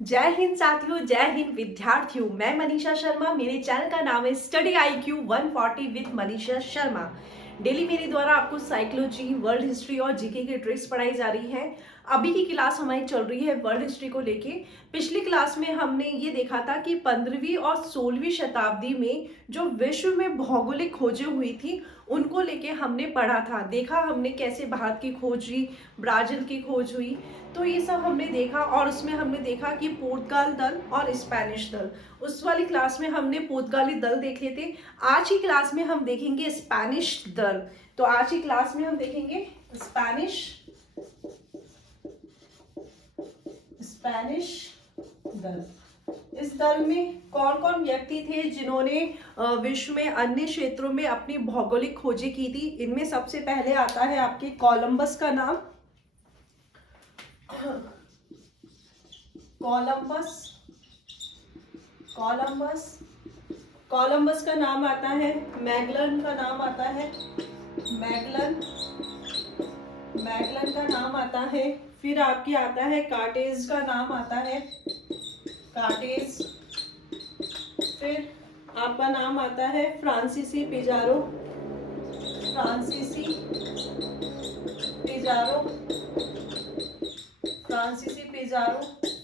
जय हिंद साथियों, जय हिंद विद्यार्थियों। मैं मनीषा शर्मा, मेरे चैनल का नाम है study IQ 140 with Manisha Sharma. Daily मेरे द्वारा आपको साइकोलॉजी, वर्ल्ड हिस्ट्री और जीके की ट्रिक्स पढ़ाई जा रही है। अभी की क्लास हमारी चल रही है वर्ल्ड हिस्ट्री को लेके। पिछली क्लास में हमने ये देखा था कि 15वीं और 16वीं शताब्दी में जो विश्व में भौगोलिक खोजें हुई थी उनको लेके हमने पढ़ा था। देखा हमने कैसे भारत की खोज हुई, ब्राजील की खोज हुई, तो ये सब हमने देखा। और उसमें हमने देखा कि पुर्तगाल दल और स्पेनिश दल, उस वाली क्लास में हमने पुर्तगाली दल देख लिए थे। आज की क्लास में हम देखेंगे स्पेनिश दल। तो आज की क्लास में हम देखेंगे स्पेनिश दल। इस दल में कौन कौन व्यक्ति थे जिन्होंने विश्व में अन्य क्षेत्रों में अपनी भौगोलिक खोजें की थी। इनमें सबसे पहले आता है आपके कोलंबस का नाम। कोलंबस का नाम आता है। मैगलन का नाम आता है। मैगलन का नाम आता है। फिर आपके आता है कार्टेज का नाम आता है। फिर आपका नाम आता है फ्रांसीसी पिजारो।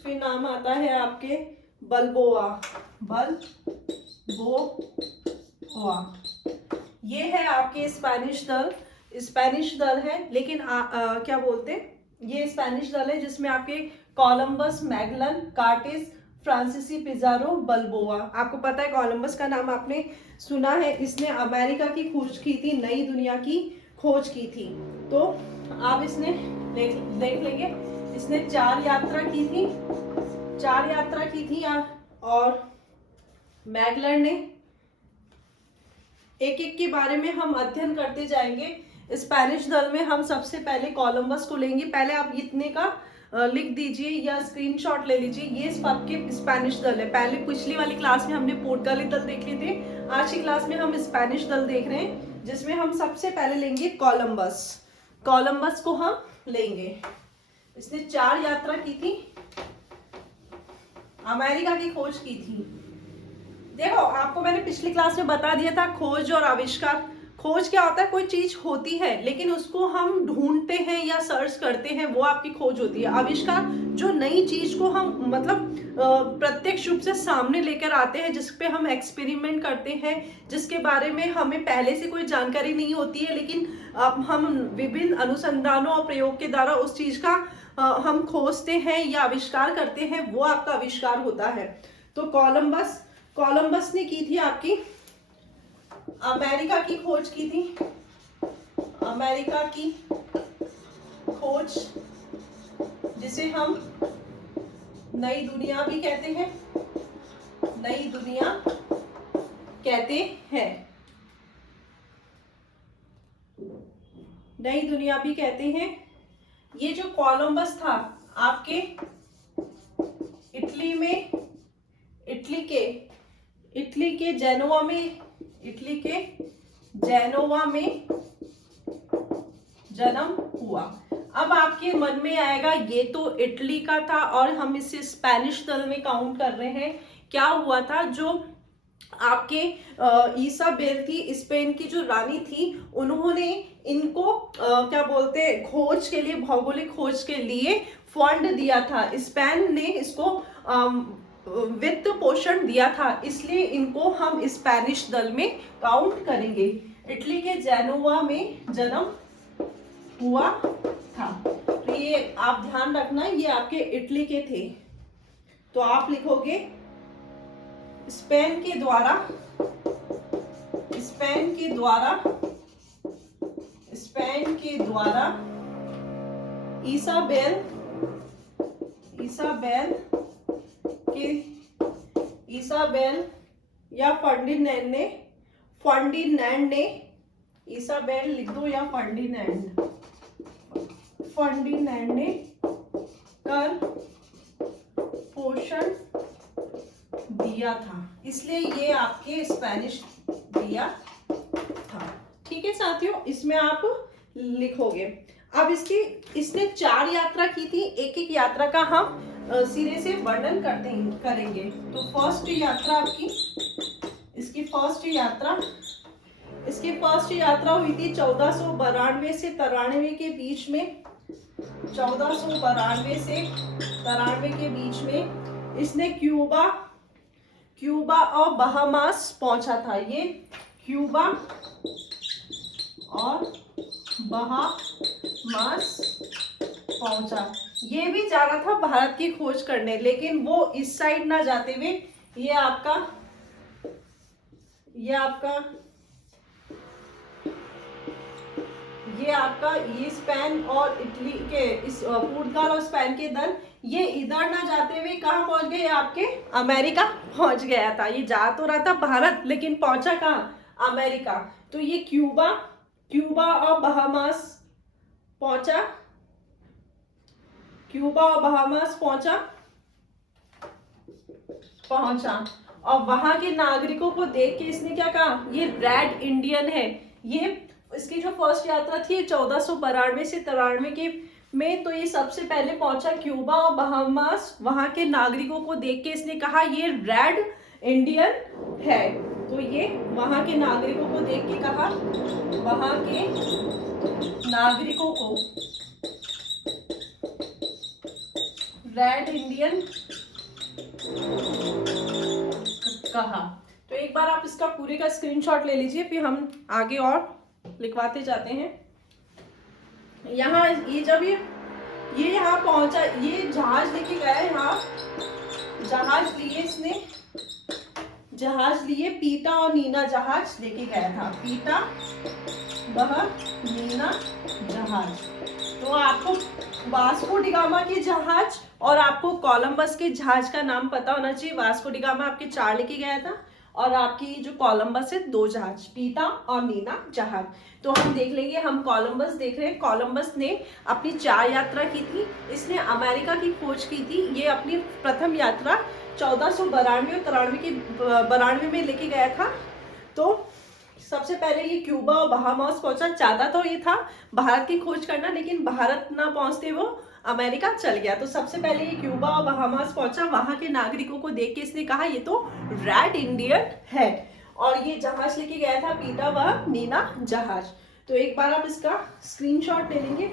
फिर नाम आता है आपके बल्बोआ। ये है आपके स्पेनिश दल है। लेकिन क्या बोलते हैं, ये स्पेनिश दल है जिसमें आपके कोलंबस, मैगलन, कार्टेज, फ्रांसीसी पिजारो, बल्बोआ। आपको पता है कोलंबस का नाम आपने सुना है, इसने अमेरिका की खोज की थी, नई दुनिया की खोज की थी। तो आप इसने देख लेंगे, इसने 4 यात्रा की थी और मैगलन ने एक एक के बारे में हम अध्ययन करते जाएंगे। स्पेनिश दल में हम सबसे पहले कोलंबस को लेंगे। पहले आप इतने का लिख दीजिए या स्क्रीनशॉट ले लीजिए। ये आपके स्पेनिश दल है। पहले पिछली वाली क्लास में हमने पुर्तगाली दल देखे थे, आज की क्लास में हम स्पेनिश दल देख रहे हैं, जिसमें हम सबसे पहले लेंगे कोलंबस को हम लेंगे। इसने 4 यात्रा की थी, अमेरिका की खोज की थी। देखो, आपको मैंने पिछली क्लास में बता दिया था खोज और आविष्कार। खोज क्या होता है, कोई चीज होती है लेकिन उसको हम ढूंढते हैं या सर्च करते हैं, वो आपकी खोज होती है। आविष्कार जो नई चीज को हम मतलब प्रत्यक्ष रूप से सामने लेकर आते हैं, जिस पे हम एक्सपेरिमेंट करते हैं, जिसके बारे में हमें पहले से कोई जानकारी नहीं होती है, लेकिन अब हम विभिन्न अनुसंधानों और प्रयोग के द्वारा उस चीज का हम खोजते हैं या आविष्कार करते हैं, वो आपका आविष्कार होता है। तो कोलंबस ने की थी आपकी अमेरिका की खोज की थी। अमेरिका की खोज, जिसे हम नई दुनिया भी कहते हैं। ये जो कोलंबस था आपके इटली के जेनोवा में जन्म हुआ। अब आपके मन में आएगा ये तो इटली का था और हम इसे स्पेनिश दल में काउंट कर रहे हैं। क्या हुआ था, जो आपके ईसाबेल थी, स्पेन की जो रानी थी, उन्होंने इनको क्या बोलते हैं, खोज के लिए, भौगोलिक खोज के लिए फंड दिया था। स्पेन ने इसको वित्त पोषण दिया था, इसलिए इनको हम स्पेनिश दल में काउंट करेंगे। इटली के जेनोवा में जन्म हुआ था। तो ये आप ध्यान रखना, ये आपके इटली के थे। तो आप लिखोगे स्पेन के द्वारा ईसाबेल या फर्डिनेंड ने ईसाबेल लिख दो या फर्डिनेंड ने कर पोषण दिया था, इसलिए ये आपके स्पेनिश दिया था। ठीक है साथियों, इसमें आप लिखोगे। अब इसने 4 यात्रा की थी, एक एक यात्रा का हम सिरे से वर्णन करेंगे। तो फर्स्ट यात्रा इसकी फर्स्ट यात्रा हुई थी 1492 से 93 के बीच में। 1492 से 93 के बीच में इसने क्यूबा और बहामास पहुंचा था। ये क्यूबा और बहामास पहुंचा। ये भी जा रहा था भारत की खोज करने, लेकिन वो इस साइड ना जाते हुए ये आपका ये स्पेन और इटली के इस पुर्तगाल और स्पेन के दल ये इधर ना जाते हुए कहाँ पहुंच गए, आपके अमेरिका पहुंच गया था। ये जा तो रहा था भारत, लेकिन पहुंचा कहाँ, अमेरिका। तो ये क्यूबा और बहामास पहुंचा, और वहां के नागरिकों को देख के इसने क्या कहा, ये रेड इंडियन है। ये इसकी जो फर्स्ट यात्रा थी 1492 से 93 के में, तो ये सबसे पहले पहुंचा क्यूबा और बहामास। वहां के नागरिकों को देख के इसने कहा ये रेड इंडियन है। तो ये वहां के नागरिकों को देख के कहा, वहां के नागरिकों को रेड इंडियन कहा। तो एक बार आप इसका पूरे का स्क्रीनशॉट ले लीजिए, फिर हम आगे और लिखवाते जाते हैं। यहाँ ये जब ये यहाँ पहुंचा, ये जहाज लेके गया, यहाँ जहाज लिए पीटा और नीना जहाज लेके गया था। पीटा वह नीना जहाज। तो आपको वास्को डिगामा के जहाज और आपको कोलंबस के जहाज का नाम पता होना चाहिए। वास्को डिगामा आपके 4 लेके गया था, और आपकी जो कोलंबस है 2 जहाज, पीटा और नीना जहाज। तो हम देख लेंगे, हम कोलंबस देख रहे हैं। कोलंबस ने अपनी 4 यात्रा की थी। इसने अमेरिका की खोज की थी। ये अपनी प्रथम यात्रा 1492 और 93 में लेके गया था। तो सबसे पहले ये क्यूबा और बहामास पहुंचा। चाहता तो ये था भारत की खोज करना, लेकिन भारत ना पहुंचते वो अमेरिका चल गया। तो सबसे पहले ये क्यूबा और बहामास पहुंचा। वहां के नागरिकों को देख के इसने कहा ये तो रेड इंडियन है, और ये जहाज लेके गया था पीटा व नीना जहाज। तो एक बार आप इसका स्क्रीनशॉट ले लेंगे।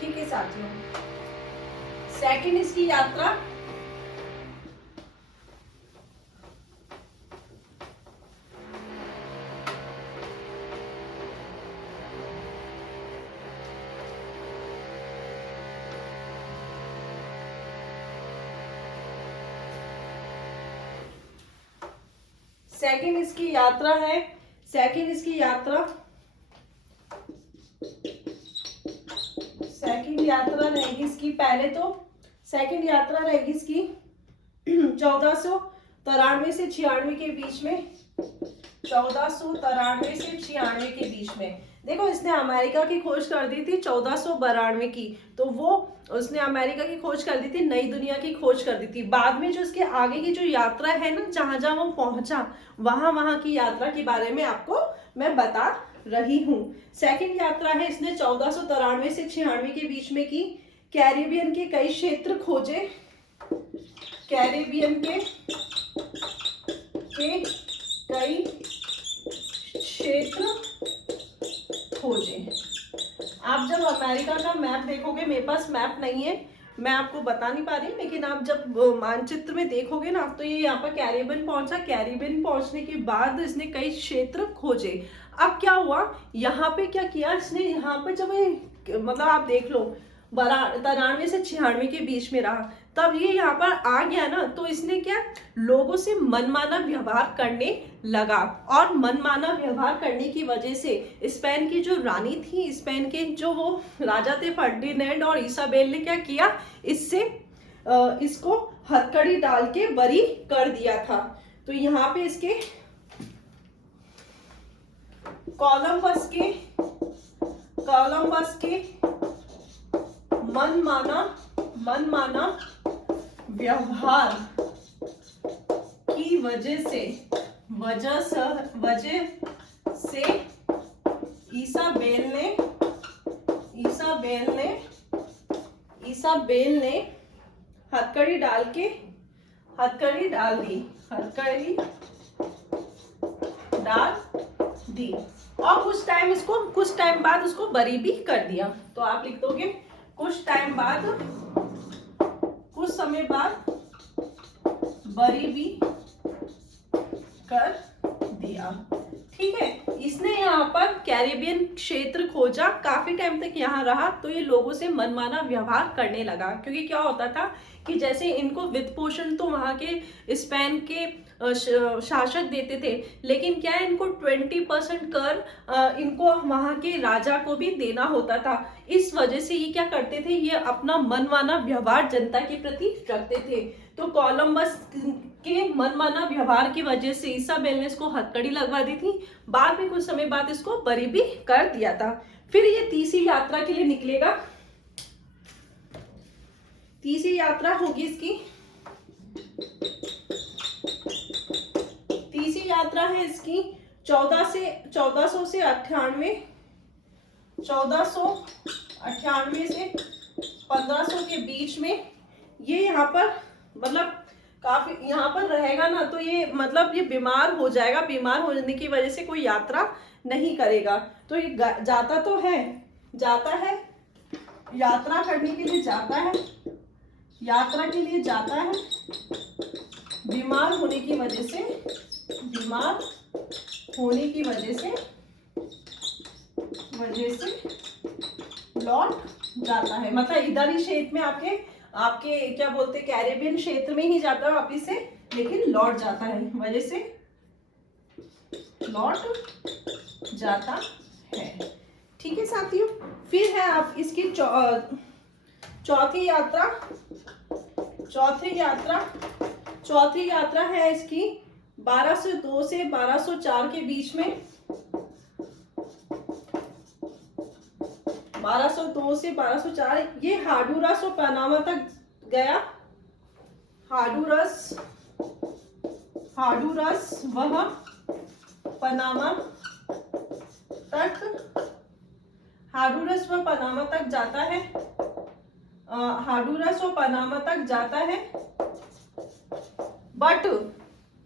ठीक है साथियों, सेकंड इसकी यात्रा सेकंड इसकी यात्रा रहेगी इसकी, पहले तो सेकंड यात्रा रहेगी इसकी 1493 से 96 के बीच में। 1493 से 96 के बीच में देखो, इसने अमेरिका की खोज कर दी थी 1492 की। तो वो उसने अमेरिका की खोज कर दी थी, नई दुनिया की खोज कर दी थी। बाद में जो इसके आगे की जो यात्रा है ना, जहां जहां वो पहुंचा, वहां की यात्रा के बारे में आपको मैं बता रही हूँ। सेकंड यात्रा है इसने 1493 से 96 के बीच में की। कैरिबियन के कई क्षेत्र खोजे, कैरिबियन के कई क्षेत्र खोजे। आप जब अमेरिका का मैप देखोगे, मेरे पास मैप नहीं है, मैं आपको बता नहीं पा रही, लेकिन आप जब मानचित्र में देखोगे ना, तो ये यहाँ पर कैरिबियन पहुंचा। कैरिबियन पहुंचने के बाद इसने कई क्षेत्र खोजे। अब क्या हुआ, यहाँ पे क्या किया इसने, यहाँ पे जब मतलब आप देख लो 93 से 96 के बीच में रहा, तब ये यहाँ पर आ गया ना, तो इसने क्या, लोगों से मनमाना व्यवहार करने लगा। और मनमाना व्यवहार करने की वजह से स्पेन की जो रानी थी, स्पेन के जो वो राजा थे फर्डिनेंड और इसाबेल ने क्या किया, इसको हथकड़ी डाल के बरी कर दिया था। तो यहाँ पे इसके कोलंबस मनमाना व्यवहार की वजह से ईसाबेल ने हथकड़ी डाल दी और कुछ टाइम बाद उसको बरी भी कर दिया। तो आप लिख दोगे कुछ समय बाद बरी भी कर दिया। ठीक है, इसने यहाँ पर कैरेबियन क्षेत्र खोजा, काफी टाइम तक यहाँ रहा, तो ये लोगों से मनमाना व्यवहार करने लगा। क्योंकि क्या होता था कि जैसे इनको वित्त पोषण तो वहां के स्पेन के शासक देते थे, लेकिन क्या है इनको 20% कर इनको वहां के राजा को भी देना होता था। इस वजह से ये क्या करते थे, ये अपना मनमाना व्यवहार जनता के प्रति रखते थे। तो कोलंबस के मनमाना व्यवहार की वजह से ईसाबेल ने इसको हथकड़ी लगवा दी थी। बाद में कुछ समय बाद इसको बरी भी कर दिया था। फिर ये तीसरी यात्रा के लिए निकलेगा। तीसरी यात्रा होगी इसकी, तीसरी यात्रा है इसकी 1400 से 1500 के बीच में। ये यहाँ पर मतलब काफी यहाँ पर रहेगा ना, तो ये मतलब ये बीमार हो जाएगा। बीमार होने की वजह से कोई यात्रा नहीं करेगा। तो ये जाता है यात्रा करने के लिए जाता है, यात्रा के लिए जाता है, बीमार होने की वजह से लौट जाता है। मतलब इधर ही क्षेत्र में आपके क्या बोलते हैं, कैरेबियन क्षेत्र में ही जाता है वापिस से, लेकिन लौट जाता है, वजह से लौट जाता है। ठीक है साथियों, फिर है आप इसकी चौथी यात्रा है इसकी 1202 से 1204 के बीच में। 1202 से 1204 ये हाडूरस और पनामा तक गया। हाडूरस वह पनामा तक जाता है। हाडूरस और पनामा तक जाता है, बट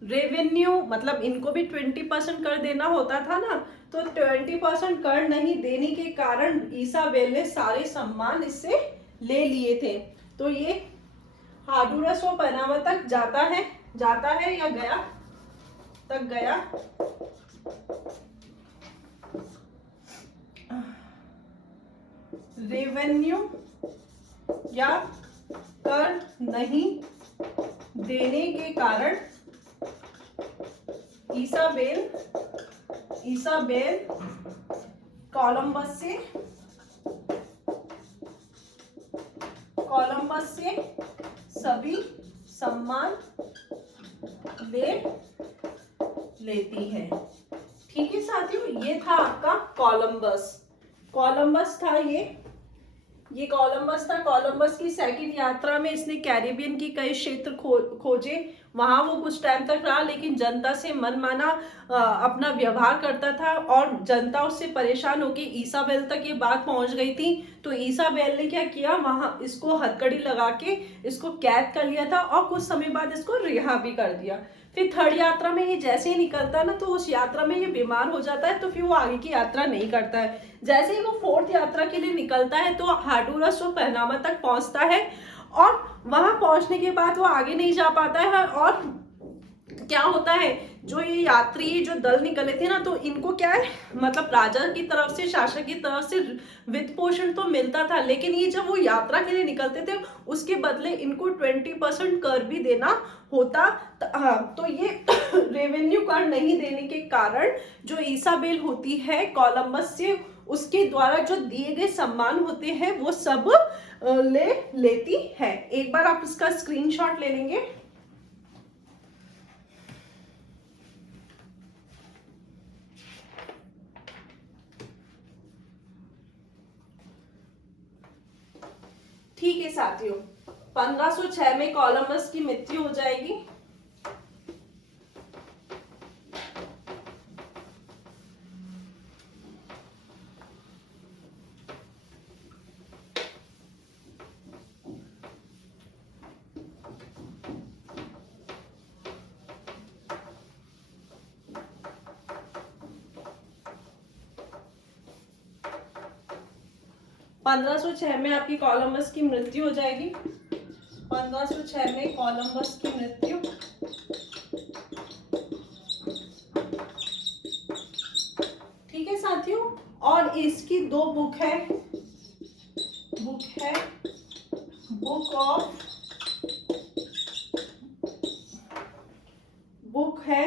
रेवेन्यू मतलब इनको भी 20% कर देना होता था ना, तो 20% कर नहीं देने के कारण ईसाबेल ने सारे सम्मान इससे ले लिए थे। तो ये हाडूरस और पनामा तक जाता है या गया। रेवेन्यू या कर नहीं देने के कारण ईसाबेल कोलंबस से सभी सम्मान ले लेती है। ठीक है साथियों, ये था आपका कोलंबस था ये कोलंबस की सेकंड यात्रा में इसने कैरिबियन की कई क्षेत्र खोजे। वहां वो कुछ टाइम तक रहा, लेकिन जनता से मनमाना अपना व्यवहार करता था और जनता उससे परेशान होकर ईसाबेल तक ये बात पहुंच गई थी। तो ईसाबेल ने क्या किया, वहां इसको हथकड़ी लगा के इसको कैद कर लिया था और कुछ समय बाद इसको रिहा भी कर दिया। फिर थर्ड यात्रा में ये जैसे ही निकलता है ना, तो उस यात्रा में ये बीमार हो जाता है, तो फिर वो आगे की यात्रा नहीं करता है। जैसे ही वो फोर्थ यात्रा के लिए निकलता है तो हाडूरस और पनामा तक पहुंचता है और वहां पहुंचने के बाद वो आगे नहीं जा पाता है। और क्या होता है, जो ये यात्री जो दल निकले थे ना, तो इनको क्या है मतलब राजा की तरफ से, शासक की तरफ से वित्त पोषण तो मिलता था, लेकिन ये जब वो यात्रा के लिए निकलते थे उसके बदले इनको 20% कर भी देना होता। हाँ, तो ये रेवेन्यू कर नहीं देने के कारण जो ईसाबेल होती है कोलंबस से, उसके द्वारा जो दिए गए सम्मान होते हैं वो सब ले लेती है। एक बार आप इसका स्क्रीनशॉट ले लेंगे। ठीक है साथियों, 1506 में कोलंबस की मृत्यु हो जाएगी। पंद्रह सौ छह में आपकी कोलंबस की मृत्यु हो जाएगी। 1506 में कोलंबस की मृत्यु। ठीक है साथियों, और इसकी दो बुक है। बुक है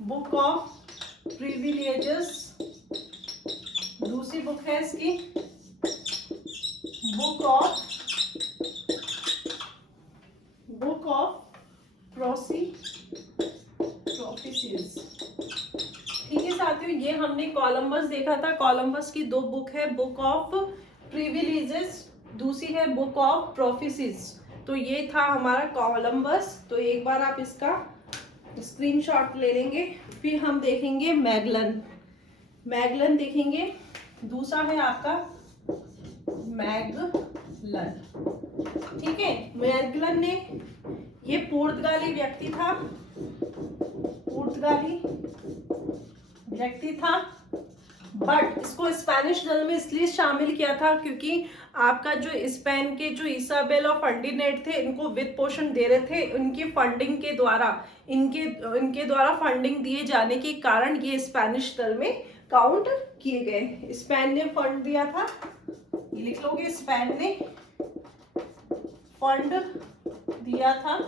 बुक ऑफ प्रिविलेजेस। दूसरी बुक है इसकी बुक ऑफ प्रोफेसीज। ठीक है साथियों, ये हमने कोलंबस देखा था। कोलंबस की दो बुक है, बुक ऑफ प्रिविलेजेस, दूसरी है बुक ऑफ प्रोफेसीज। तो ये था हमारा कोलंबस। तो एक बार आप इसका स्क्रीनशॉट ले लेंगे। फिर हम देखेंगे मैगलन देखेंगे। दूसरा है आपका मैगलन। ठीक है, मैगलन ने, ये पुर्तगाली व्यक्ति था, बट इसको स्पेनिश दल में इसलिए शामिल किया था क्योंकि आपका जो स्पेन के जो इसाबेल और फर्डिनेंड थे, इनको वित्त पोषण दे रहे थे। इनकी फंडिंग के द्वारा, इनके द्वारा फंडिंग दिए जाने के कारण ये स्पेनिश दल में काउंट किए गए। स्पेन ने फंड दिया था, ये लिख लोगे, स्पेन ने फंड दिया था।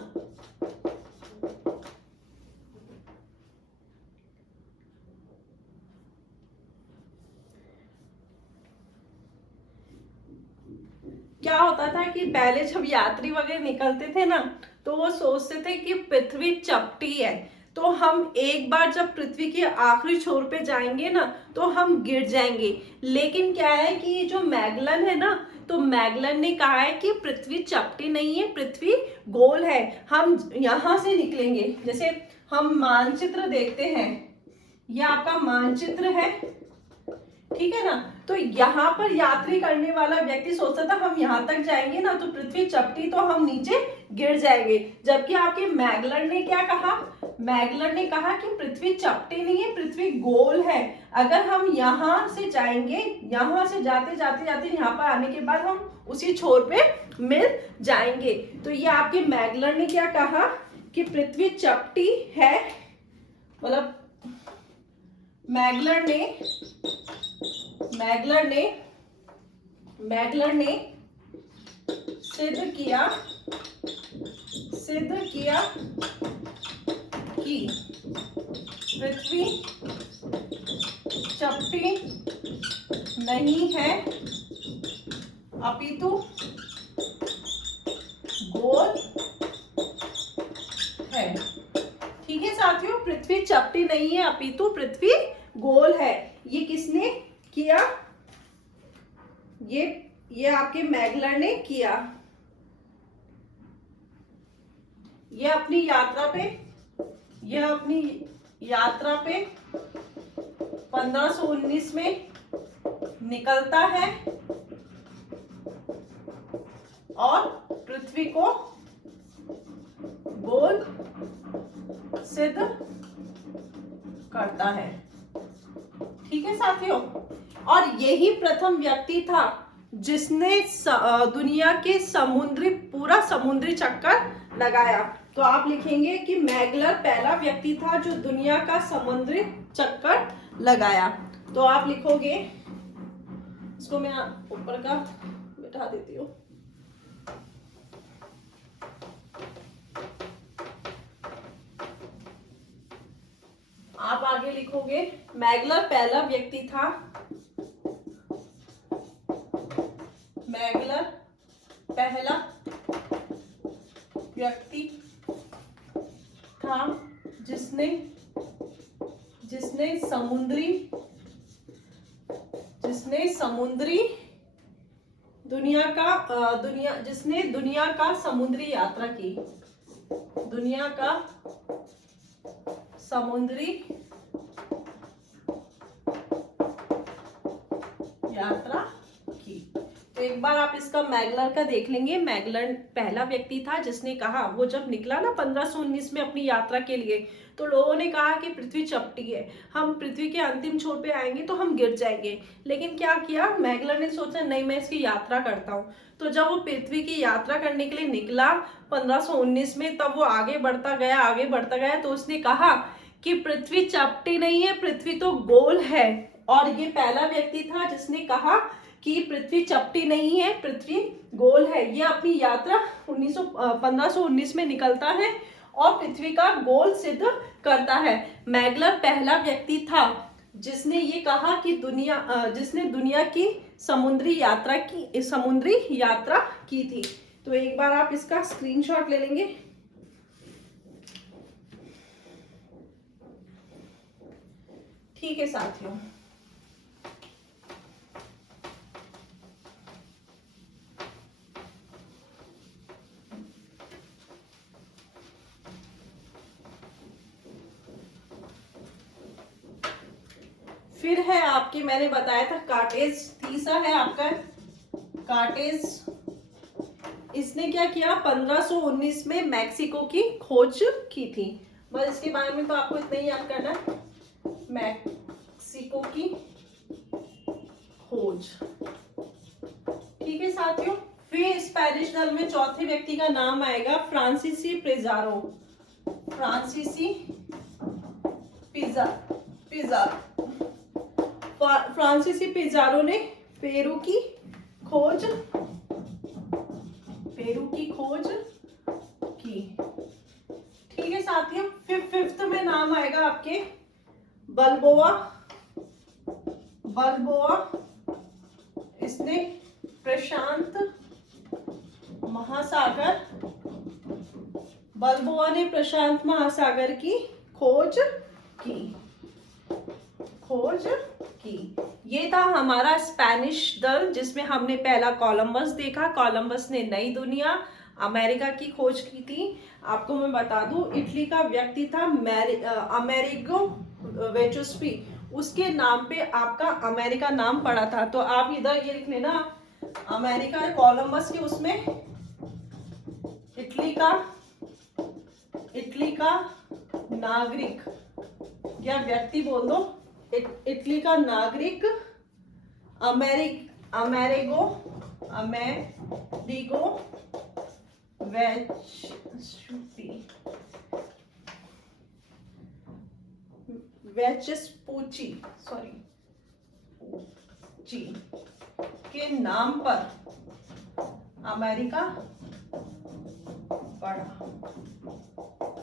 क्या होता था कि पहले जब यात्री वगैरह निकलते थे ना, तो वो सोचते थे कि पृथ्वी चपटी है, तो हम एक बार जब पृथ्वी के आखिरी छोर पे जाएंगे ना, तो हम गिर जाएंगे। लेकिन क्या है कि ये जो मैगलन है ना, तो मैगलन ने कहा है कि पृथ्वी चपटी नहीं है, पृथ्वी गोल है। हम यहाँ से निकलेंगे। जैसे हम मानचित्र देखते हैं, यह आपका मानचित्र है, ठीक है ना। तो यहाँ पर यात्री करने वाला व्यक्ति सोचता था हम यहाँ तक जाएंगे ना तो पृथ्वी चपटी, तो हम नीचे गिर जाएंगे। जबकि आपके मैगलन ने क्या कहा? मैगलन ने कहा कि पृथ्वी चपटी नहीं है, पृथ्वी गोल है। अगर हम यहाँ से जाएंगे, यहाँ से जाते जाते जाते यहाँ पर आने के बाद हम उसी छोर पे मिल जाएंगे। तो ये आपके मैगलन ने क्या कहा कि पृथ्वी चपटी है, मतलब मैगलन ने सिद्ध किया कि पृथ्वी चपटी नहीं है अपितु गोल है। ठीक है साथियों, पृथ्वी चपटी नहीं है अपितु पृथ्वी गोल है। ये किसने किया? ये आपके मैगलन ने किया। ये अपनी यात्रा पे 1519 में निकलता है और पृथ्वी को गोल सिद्ध करता है। ठीक है साथियों, और यही प्रथम व्यक्ति था जिसने दुनिया के पूरा समुद्री चक्कर लगाया। तो आप लिखेंगे कि मैगलन पहला व्यक्ति था जो दुनिया का समुद्री चक्कर लगाया। तो आप लिखोगे, इसको मैं ऊपर का बिठा देती हूँ। आप आगे लिखोगे मैगलन पहला व्यक्ति था, मैगलन पहला व्यक्ति था जिसने समुद्री जिसने दुनिया का समुद्री यात्रा की, दुनिया का समुद्री यात्रा की। तो एक बार आप इसका मैगलर का देख लेंगे। मैगलर पहला व्यक्ति था जिसने कहा, वो जब निकला ना 1519 में अपनी यात्रा के लिए, तो लोगों ने कहा कि पृथ्वी चपटी है, हम पृथ्वी के अंतिम छोर पे आएंगे तो हम गिर जाएंगे। लेकिन क्या किया, मैगलर ने सोचा नहीं, मैं इसकी यात्रा करता हूँ। तो जब वो पृथ्वी की यात्रा करने के लिए निकला 1519 में, तब वो आगे बढ़ता गया, तो उसने कहा कि पृथ्वी चपटी नहीं है, पृथ्वी तो गोल है। और ये पहला व्यक्ति था जिसने कहा कि पृथ्वी चपटी नहीं है, पृथ्वी गोल है। ये अपनी यात्रा 1519 में निकलता है और पृथ्वी का गोल सिद्ध करता है। मैगलर पहला व्यक्ति था जिसने ये कहा कि जिसने दुनिया की समुद्री यात्रा की थी। तो एक बार आप इसका स्क्रीनशॉट ले लेंगे। ठीक है साथियों, फिर है आपके, मैंने बताया था कार्टेज, तीसरा है आपका कार्टेज। इसने क्या किया, 1519 में मैक्सिको की खोज की थी। बस इसके बारे में तो आपको इतना ही याद करना है, मैक्सिको की खोज। ठीक है साथियों, फिर स्पेनिश दल में चौथे व्यक्ति का नाम आएगा फ्रांसीसी पिज़ारो। फ्रांसीसी पिज़ारो ने पेरू की खोज की। ठीक है साथियों, फिफ्थ में नाम आएगा आपके बलबोआ। इसने बलबोआ ने प्रशांत महासागर की खोज की। ये था हमारा स्पेनिश दल जिसमें हमने पहला कोलंबस देखा। कोलंबस ने नई दुनिया अमेरिका की खोज की थी। आपको मैं बता दूं, इटली का व्यक्ति था अमेरिगो वेचुस्पी, उसके नाम पे आपका अमेरिका नाम पड़ा था। तो आप इधर ये लिख लेना, अमेरिका कोलंबस के उसमें इटली का नागरिक या व्यक्ति बोल दो, इटली का नागरिक अमेरिगो वेचस्पूची के नाम पर अमेरिका पड़ा।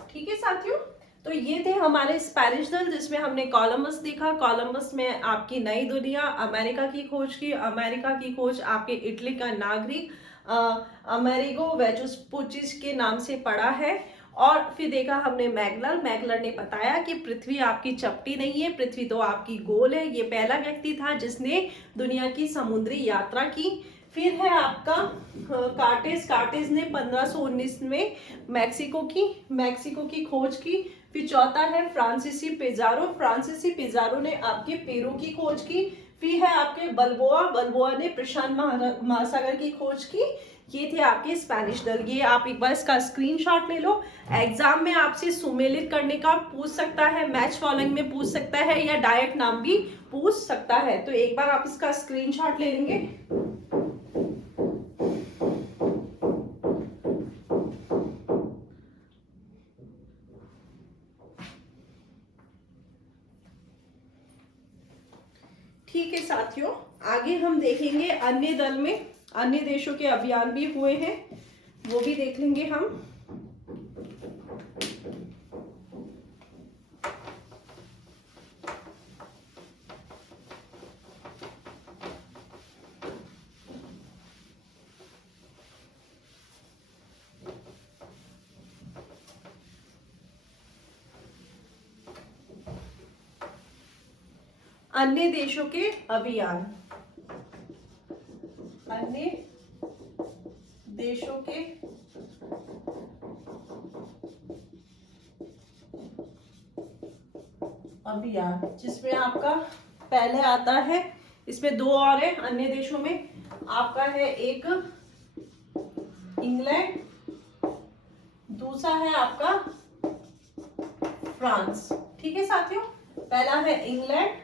ठीक है साथियों, तो ये थे हमारे स्पेनिश दल जिसमें हमने कोलंबस देखा। कोलंबस में आपकी नई दुनिया अमेरिका की खोज की। अमेरिका की खोज आपके इटली का नागरिक अमेरिगो वेचुस्पूची के नाम से पड़ा है। और फिर देखा हमने मैगलर ने बताया कि पृथ्वी आपकी चपटी नहीं है, पृथ्वी तो आपकी गोल है। ये पहला व्यक्ति था जिसने दुनिया की समुद्री यात्रा की। फिर है आपका कार्टेज ने 1519 में मैक्सिको की खोज की। फिर चौथा है फ्रांसीसी पिज़ारो ने आपके पेरू की खोज की। फिर है आपके बलबोआ ने प्रशांत महासागर की खोज की। ये थे आपके स्पेनिश दल। ये आप एक बार इसका स्क्रीनशॉट ले लो। एग्जाम में आपसे सुमेलित करने का पूछ सकता है, मैच फॉलोइंग में पूछ सकता है, या डायरेक्ट नाम भी पूछ सकता है। तो एक बार आप इसका स्क्रीनशॉट ले लेंगे। ठीक है साथियों, आगे हम देखेंगे अन्य दल में अन्य देशों के अभियान भी हुए हैं, वो भी देख लेंगे हम। अन्य देशों के अभियान, अन्य देशों के अभियान, जिसमें आपका पहले आता है, इसमें दो और है अन्य देशों में, आपका है एक इंग्लैंड, दूसरा है आपका फ्रांस। ठीक है साथियों, पहला है इंग्लैंड,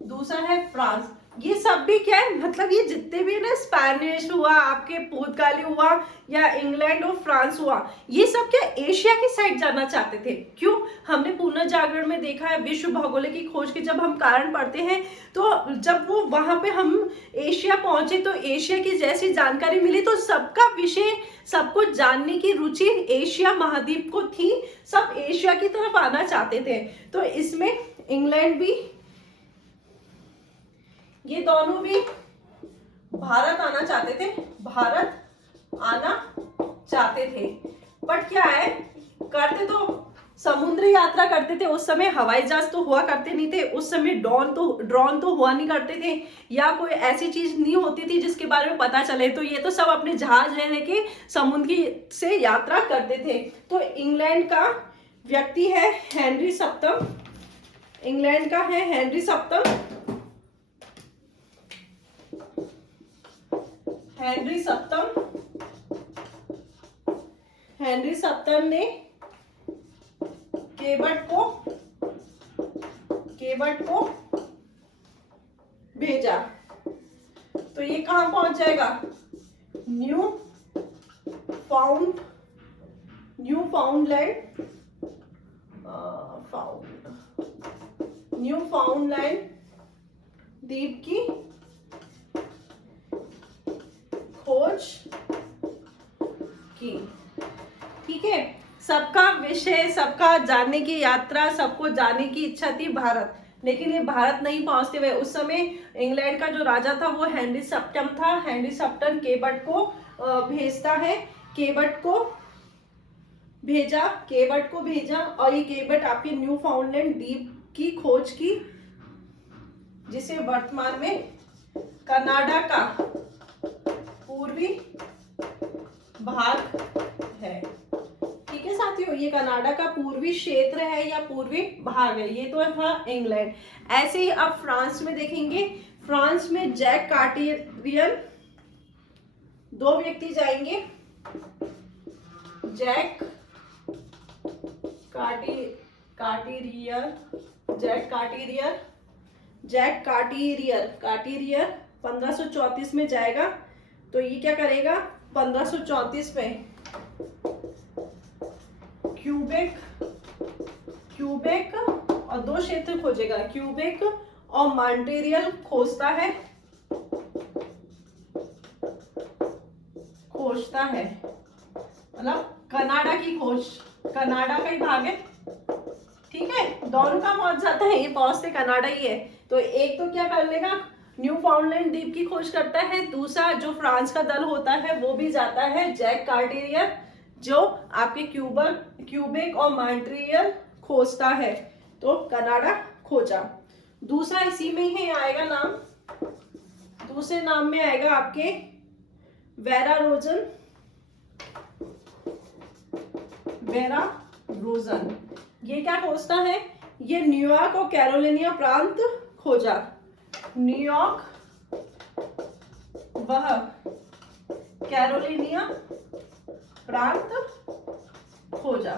दूसरा है फ्रांस। ये सब भी क्या है, मतलब ये जितने भी ना स्पेनिश हुआ, आपके पुर्तगाली हुआ, या इंग्लैंड और फ्रांस हुआ, ये सब क्या एशिया की साइड जाना चाहते थे। क्यों? हमने पुनर्जागरण में देखा है, विश्व भौगोलिक की खोज के जब हम कारण पढ़ते हैं, तो जब वो वहां पे हम एशिया पहुंचे तो एशिया की जैसी जानकारी मिली, तो सबका विषय, सबको जानने की रुचि एशिया महाद्वीप को थी, सब एशिया की तरफ आना चाहते थे। तो इसमें इंग्लैंड भी, ये दोनों भी भारत आना चाहते थे, भारत आना चाहते थे। बट क्या है, करते तो समुद्री यात्रा करते थे। उस समय हवाई जहाज तो हुआ करते नहीं थे, उस समय ड्रोन तो हुआ नहीं करते थे, या कोई ऐसी चीज नहीं होती थी जिसके बारे में पता चले। तो ये तो सब अपने जहाज ले लेके समुद्र से यात्रा करते थे। तो इंग्लैंड का व्यक्ति है हेनरी सप्तम, इंग्लैंड का है हेनरी सप्तम। हेनरी सप्तम ने केवट को भेजा। तो ये कहां पहुंच जाएगा? न्यू फाउंडलैंड द्वीप की खोज की। ठीक है, सबका विषय, सबका जानने की यात्रा, सबको जानने की इच्छा थी भारत, लेकिन ये भारत नहीं पहुंचते हुए, उस समय इंग्लैंड का जो राजा था वो हेनरी सप्तम था। हेनरी सप्तम केवट को भेजता है, केवट को भेजा और ये केवट आपके न्यू फाउंडलैंड द्वीप की खोज की, जिसे वर्तमान में कनाडा का पूर्वी भाग है। ठीक है साथियों, ये कनाडा का पूर्वी क्षेत्र है या पूर्वी भाग है। ये तो था इंग्लैंड। ऐसे ही अब फ्रांस में देखेंगे। फ्रांस में जैक कार्टियन, दो व्यक्ति जाएंगे, जैक कार्टिरियर 1534 में जाएगा। तो ये क्या करेगा? 1534 में क्यूबेक और दो क्षेत्र खोजेगा, क्यूबेक और मॉन्ट्रियल खोजता है, मतलब कनाडा की खोज, कनाडा का ही भाग है। ठीक है, दोनों का पहुंच जाता है, ये पहुंचते कनाडा ही है। तो एक तो क्या कर लेगा, न्यू फाउंडलैंड द्वीप की खोज करता है। दूसरा जो फ्रांस का दल होता है वो भी जाता है, जैक कार्टिरियर, जो आपके क्यूबेक और मॉन्ट्रियल खोजता है। तो कनाडा खोजा। दूसरा इसी में ही आएगा नाम, दूसरे नाम में आएगा आपके वेरा रोजन। ये क्या खोजता है? ये न्यूयॉर्क और कैरोलिना प्रांत खोजा। न्यूयॉर्क वह कैरोलिना प्रांत खोजा।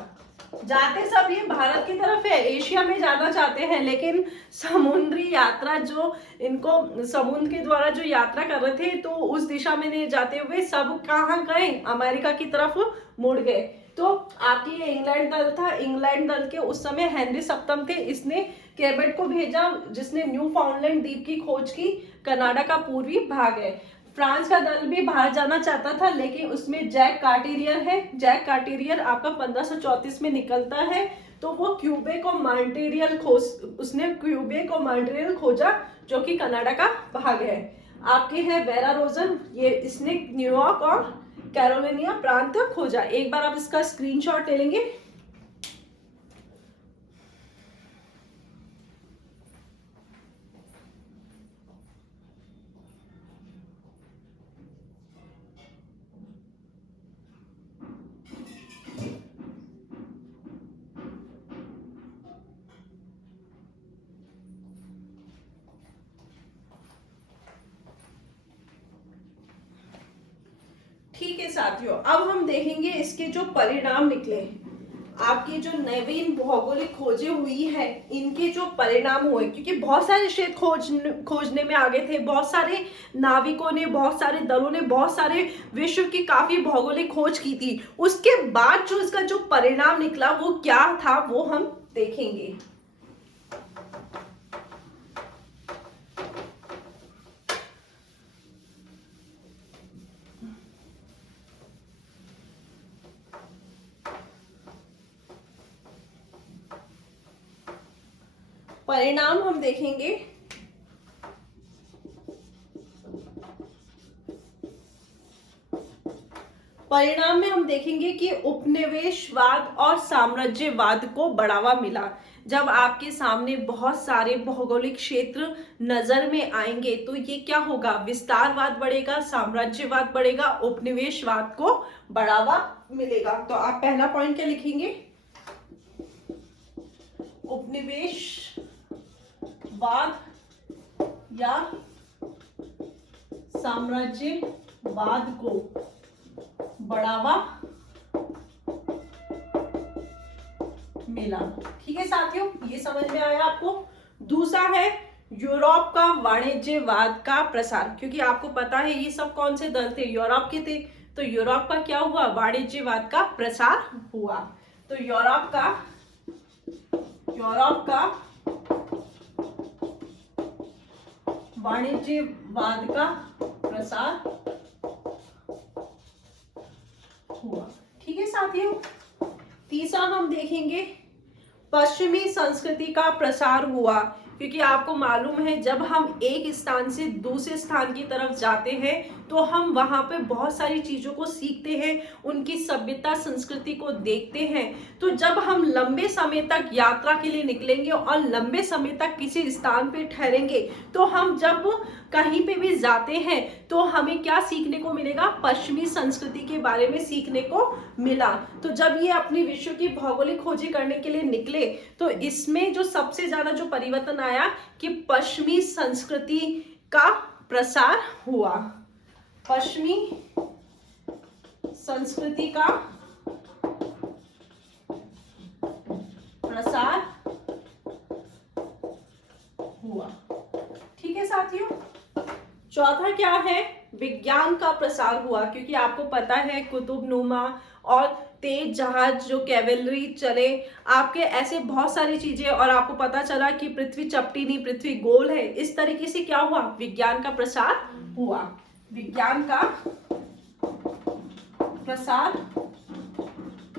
जाते सब ये भारत की तरफ है, एशिया में जाना चाहते हैं, लेकिन समुद्री यात्रा जो इनको समुद्र के द्वारा जो यात्रा कर रहे थे, तो उस दिशा में नहीं जाते हुए सब कहाँ गए? अमेरिका की तरफ मुड़ गए। तो आपकी ये इंग्लैंड दल था, इंग्लैंड दल के उस समय हेनरी सप्तम थे, इसने केवट को भेजा जिसने न्यू फाउंडलैंड द्वीप की खोज की, कनाडा का पूर्वी भाग है। फ्रांस का दल भी बाहर जाना चाहता था, लेकिन उसमें जैक कार्टिरियर है। जैक कार्टिरियर आपका 1534 में निकलता है, तो वो क्यूबेक और मॉन्ट्रियल खोजा, जो कि कनाडा का भाग है। आपके है वेरा रोजन, ये इसने न्यूयॉर्क और कैरोलिना प्रांत खोजा। एक बार आप इसका स्क्रीनशॉट ले लेंगे। ठीक है साथियों, अब हम देखेंगे इसके जो परिणाम निकले, आपकी जो नवीन भौगोलिक खोजें हुई है इनके जो परिणाम हुए, क्योंकि बहुत सारे क्षेत्र खोजने में आगे थे, बहुत सारे नाविकों ने, बहुत सारे दलों ने, बहुत सारे विश्व की काफी भौगोलिक खोज की थी। उसके बाद जो इसका जो परिणाम निकला वो क्या था वो हम देखेंगे। परिणाम हम देखेंगे। परिणाम में हम देखेंगे कि उपनिवेशवाद और साम्राज्यवाद को बढ़ावा मिला। जब आपके सामने बहुत सारे भौगोलिक क्षेत्र नजर में आएंगे तो ये क्या होगा, विस्तारवाद बढ़ेगा, साम्राज्यवाद बढ़ेगा, उपनिवेशवाद को बढ़ावा मिलेगा। तो आप पहला पॉइंट क्या लिखेंगे, उपनिवेशवाद या साम्राज्यवाद को बढ़ावा मिला। ठीक है साथियों, ये समझ में आया आपको। दूसरा है यूरोप का वाणिज्यवाद का प्रसार, क्योंकि आपको पता है ये सब कौन से दल थे, यूरोप के थे। तो यूरोप का क्या हुआ, वाणिज्यवाद का प्रसार हुआ। तो यूरोप का वाणिज्यवाद का प्रसार हुआ। ठीक है साथियों, तीसरा हम देखेंगे पश्चिमी संस्कृति का प्रसार हुआ, क्योंकि आपको मालूम है जब हम एक स्थान से दूसरे स्थान की तरफ जाते हैं तो हम वहां पे बहुत सारी चीजों को सीखते हैं, उनकी सभ्यता संस्कृति को देखते हैं। तो जब हम लंबे समय तक यात्रा के लिए निकलेंगे और लंबे समय तक किसी स्थान पे ठहरेंगे तो हम जब कहीं पे भी जाते हैं तो हमें क्या सीखने को मिलेगा, पश्चिमी संस्कृति के बारे में सीखने को मिला। तो जब ये अपनी विश्व की भौगोलिक खोजें करने के लिए निकले तो इसमें जो सबसे ज्यादा जो परिवर्तन आया कि पश्चिमी संस्कृति का प्रसार हुआ, पश्चिमी संस्कृति का प्रसार हुआ। ठीक है साथियों, चौथा क्या है, विज्ञान का प्रसार हुआ, क्योंकि आपको पता है कुतुबनुमा और तेज जहाज जो कैवेलरी चले, आपके ऐसे बहुत सारी चीजें, और आपको पता चला कि पृथ्वी चपटी नहीं पृथ्वी गोल है। इस तरीके से क्या हुआ, विज्ञान का प्रसार हुआ, विज्ञान का प्रसार।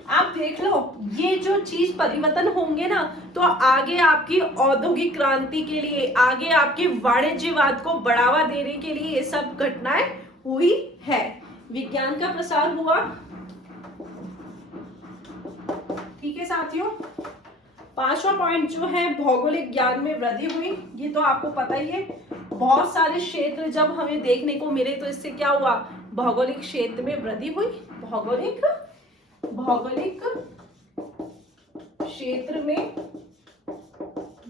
आप देख लो ये जो चीज परिवर्तन होंगे ना तो आगे आपकी औद्योगिक क्रांति के लिए, आगे आपके वाणिज्यवाद को बढ़ावा देने के लिए ये सब घटनाएं हुई है। विज्ञान का प्रसार हुआ। ठीक है साथियों, पांचवा पॉइंट जो है भौगोलिक ज्ञान में वृद्धि हुई। ये तो आपको पता ही है, बहुत सारे क्षेत्र जब हमें देखने को मिले तो इससे क्या हुआ, भौगोलिक क्षेत्र में वृद्धि हुई, भौगोलिक क्षेत्र में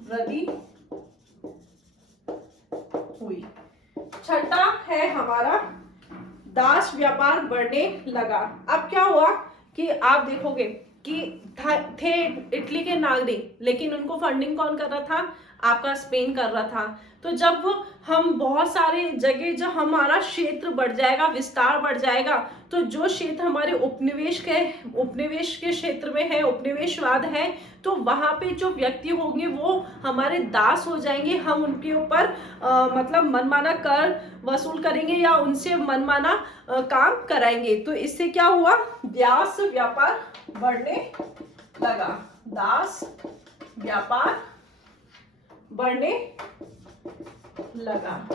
वृद्धि हुई। छठा है हमारा दास व्यापार बढ़ने लगा। अब क्या हुआ कि आप देखोगे कि थे इटली के नागरिक, लेकिन उनको फंडिंग कौन कर रहा था, आपका स्पेन कर रहा था। तो जब हम बहुत सारे जगह, जब हमारा क्षेत्र बढ़ जाएगा, विस्तार बढ़ जाएगा, तो जो क्षेत्र हमारे उपनिवेश के क्षेत्र में है, उपनिवेशवाद है, तो वहां पे जो व्यक्ति होंगे वो हमारे दास हो जाएंगे। हम उनके ऊपर मतलब मनमाना कर वसूल करेंगे या उनसे मनमाना काम कराएंगे। तो इससे क्या हुआ, दास व्यापार बढ़ने लगा, दास व्यापार बढ़ने लगा।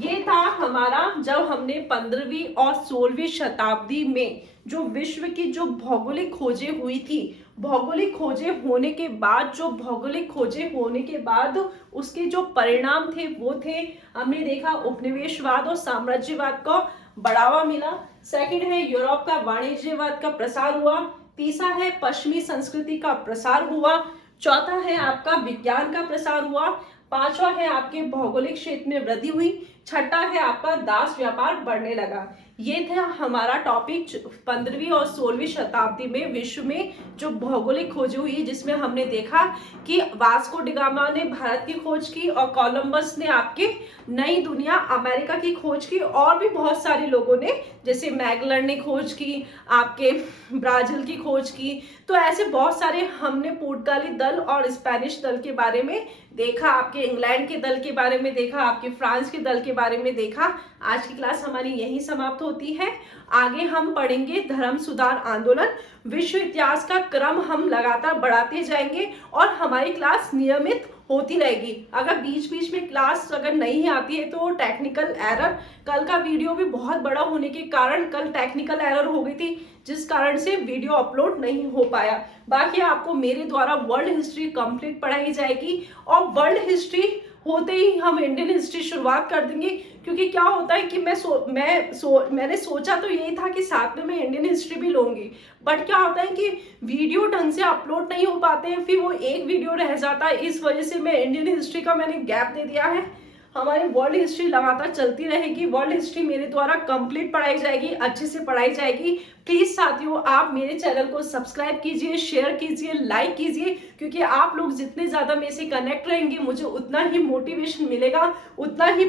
ये था हमारा जब हमने 15वीं और 16वीं शताब्दी में जो विश्व की जो भौगोलिक खोजें हुई थी, भौगोलिक खोजें होने के बाद, जो भौगोलिक खोजें होने के बाद उसके जो परिणाम थे वो थे, हमने देखा उपनिवेशवाद और साम्राज्यवाद को बढ़ावा मिला। सेकंड है यूरोप का वाणिज्यवाद का प्रसार हुआ। तीसरा है पश्चिमी संस्कृति का प्रसार हुआ। चौथा है आपका विज्ञान का प्रसार हुआ। पांचवा है आपके भौगोलिक क्षेत्र में वृद्धि हुई। छठा है आपका दास व्यापार बढ़ने लगा। ये था हमारा टॉपिक 15वीं और 16वीं शताब्दी में विश्व में जो भौगोलिक खोज हुई, जिसमें हमने देखा कि वास्को डी गामा ने भारत की खोज की और कोलंबस ने आपके नई दुनिया अमेरिका की खोज की, और भी बहुत सारे लोगों ने जैसे मैगलन ने खोज की, आपके ब्राजील की खोज की। तो ऐसे बहुत सारे हमने पुर्तगाली दल और स्पेनिश दल के बारे में देखा, आपके इंग्लैंड के दल के बारे में देखा, आपके फ्रांस के दल के बारे में देखा। आज की क्लास हमारी यहीं समाप्त होती है। आगे हम पढ़ेंगे धर्म सुधार आंदोलन। विश्व इतिहास का क्रम हम लगातार बढ़ाते जाएंगे और हमारी क्लास नियमित होती रहेगी। अगर बीच बीच में क्लास अगर नहीं आती है तो टेक्निकल एरर, कल का वीडियो भी बहुत बड़ा होने के कारण कल टेक्निकल एरर हो गई थी, जिस कारण से वीडियो अपलोड नहीं हो पाया। बाकी आपको मेरे द्वारा वर्ल्ड हिस्ट्री कंप्लीट पढ़ाई जाएगी और वर्ल्ड हिस्ट्री होते ही हम इंडियन हिस्ट्री शुरुआत कर देंगे। क्योंकि क्या होता है कि मैंने सोचा तो यही था कि साथ में मैं इंडियन हिस्ट्री भी लूंगी, बट क्या होता है कि वीडियो ढंग से अपलोड नहीं हो पाते हैं, फिर वो एक वीडियो रह जाता है। इस वजह से मैं इंडियन हिस्ट्री का मैंने गैप दे दिया है। हमारी वर्ल्ड हिस्ट्री लगातार चलती रहेगी। वर्ल्ड हिस्ट्री मेरे द्वारा कंप्लीट पढ़ाई जाएगी, अच्छे से पढ़ाई जाएगी। प्लीज साथियों, आप मेरे चैनल को सब्सक्राइब कीजिए, शेयर कीजिए, लाइक कीजिए, क्योंकि आप लोग जितने ज्यादा मेरे से कनेक्ट रहेंगे मुझे उतना ही मोटिवेशन मिलेगा, उतना ही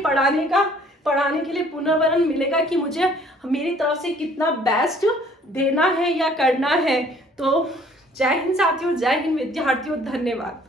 पढ़ाने के लिए पुनर्वरण मिलेगा कि मुझे मेरी तरफ से कितना बेस्ट देना है या करना है। तो जय हिंद साथियों, जय हिंद विद्यार्थियों, धन्यवाद।